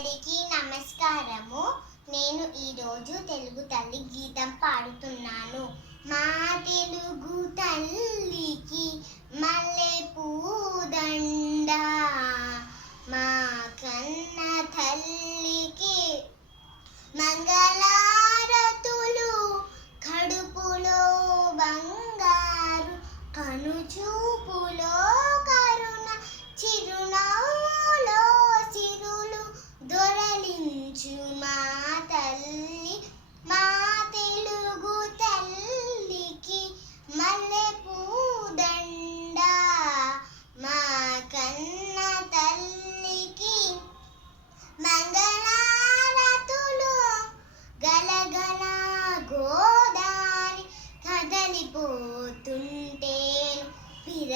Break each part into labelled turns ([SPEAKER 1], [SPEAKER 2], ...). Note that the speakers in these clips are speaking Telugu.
[SPEAKER 1] అందరికీ నమస్కారము. నేను ఈరోజు తెలుగు తల్లి గీతం పాడుతున్నాను. మా తెలుగు తల్లి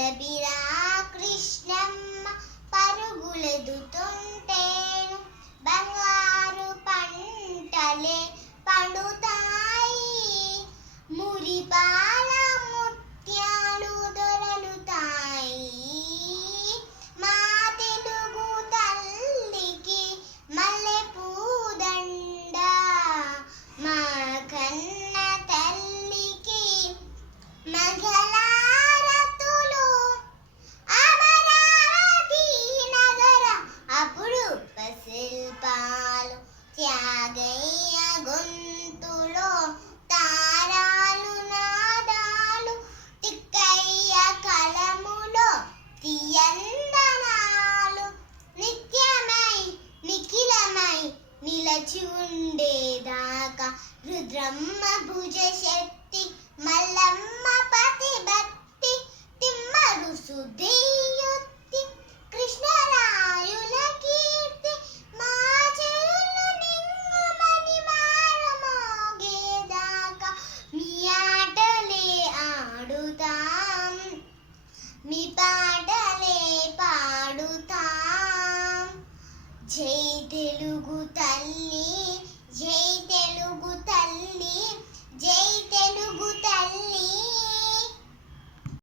[SPEAKER 1] bebida త్యాగయ్య గొంతులో తారాలు నాదాలు తిక్కయ్య కలములో తీయందనాలు. నిత్యమై నిఖిలమై నిలచి ఉండేదాకా రుద్రమ్మ భుజశక్తి మల్లమ్మ మీ పాటలే పాడుతాం. జై తెలుగు తల్లి జై తెలుగు తల్లి.